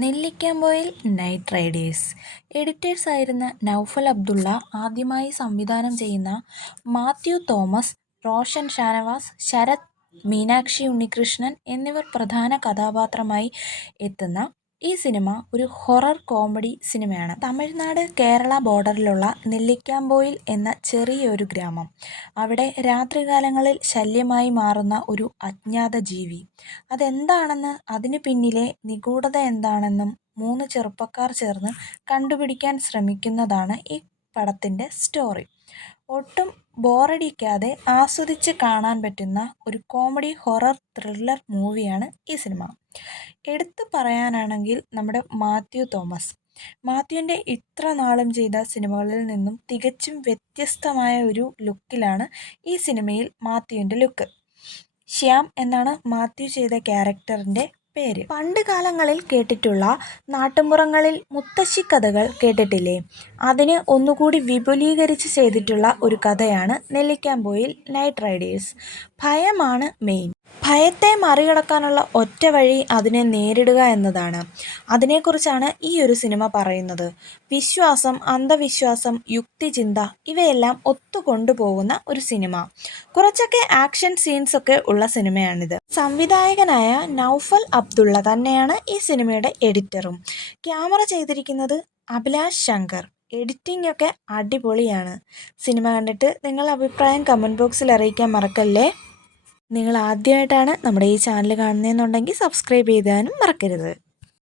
Nellikkampoyil night Riders എഡിറ്റേഴ്സായിരുന്ന Naufal Abdulla ആദ്യമായി സംവിധാനം ചെയ്യുന്ന മാത്യു തോമസ്, റോഷൻ ഷാനവാസ്, ശരത്, മീനാക്ഷി ഉണ്ണികൃഷ്ണൻ എന്നിവർ പ്രധാന കഥാപാത്രമായി എത്തുന്ന ഈ സിനിമ ഒരു ഹൊറർ കോമഡി സിനിമയാണ്. തമിഴ്നാട് കേരള ബോർഡറിലുള്ള നെല്ലിക്കാമ്പൊയിൽ എന്ന ചെറിയൊരു ഗ്രാമം. അവിടെ രാത്രികാലങ്ങളിൽ ശല്യമായി മാറുന്ന ഒരു അജ്ഞാത ജീവി. അതെന്താണെന്ന്, അതിനു പിന്നിലെ നിഗൂഢത എന്താണെന്നും മൂന്ന് ചെറുപ്പക്കാർ ചേർന്ന് കണ്ടുപിടിക്കാൻ ശ്രമിക്കുന്നതാണ് ഈ പടത്തിൻ്റെ സ്റ്റോറി. ഒട്ടും ബോറടിക്കാതെ ആസ്വദിച്ച് കാണാൻ പറ്റുന്ന ഒരു കോമഡി ഹൊറർ ത്രില്ലർ മൂവിയാണ് ഈ സിനിമ. എടുത്തു പറയാനാണെങ്കിൽ നമ്മുടെ മാത്യു തോമസ്. മാത്യുവിൻ്റെ ഇത്ര നാളും ചെയ്ത സിനിമകളിൽ നിന്നും തികച്ചും വ്യത്യസ്തമായ ഒരു ലുക്കിലാണ് ഈ സിനിമയിൽ മാത്യുവിൻ്റെ ലുക്ക്. ശ്യാം എന്നാണ് മാത്യു ചെയ്ത ക്യാരക്ടറിൻ്റെ പേര്. പണ്ട് കാലങ്ങളിൽ കേട്ടിട്ടുള്ള നാട്ടുമ്പുറങ്ങളിൽ മുത്തശ്ശിക്കഥകൾ കേട്ടിട്ടില്ലേ? അതിന് ഒന്നുകൂടി വിപുലീകരിച്ച് ചെയ്തിട്ടുള്ള ഒരു കഥയാണ് നെല്ലിക്കാമ്പൊയിൽ നൈറ്റ് റൈഡേഴ്സ്. ഭയമാണ് മെയിൻ. ഭയത്തെ മറികടക്കാനുള്ള ഒറ്റ വഴി അതിനെ നേരിടുക എന്നതാണ്. അതിനെക്കുറിച്ചാണ് ഈ ഒരു സിനിമ പറയുന്നത്. വിശ്വാസം, അന്ധവിശ്വാസം, യുക്തിചിന്ത ഇവയെല്ലാം ഒത്തുകൊണ്ടുപോകുന്ന ഒരു സിനിമ. കുറച്ചൊക്കെ ആക്ഷൻ സീൻസൊക്കെ ഉള്ള സിനിമയാണിത്. സംവിധായകനായ നൗഫൽ അബ്ദുള്ള തന്നെയാണ് ഈ സിനിമയുടെ എഡിറ്ററും. ക്യാമറ ചെയ്തിരിക്കുന്നത് അഭിലാഷ് ശങ്കർ. എഡിറ്റിംഗ് ഒക്കെ അടിപൊളിയാണ്. സിനിമ കണ്ടിട്ട് നിങ്ങളുടെ അഭിപ്രായം കമൻറ്റ് ബോക്സിൽ അറിയിക്കാൻ മറക്കല്ലേ. നിങ്ങൾ ആദ്യമായിട്ടാണ് നമ്മുടെ ഈ ചാനൽ കാണുന്നതെന്നുണ്ടെങ്കിൽ സബ്സ്ക്രൈബ് ചെയ്യാനും മറക്കരുത്.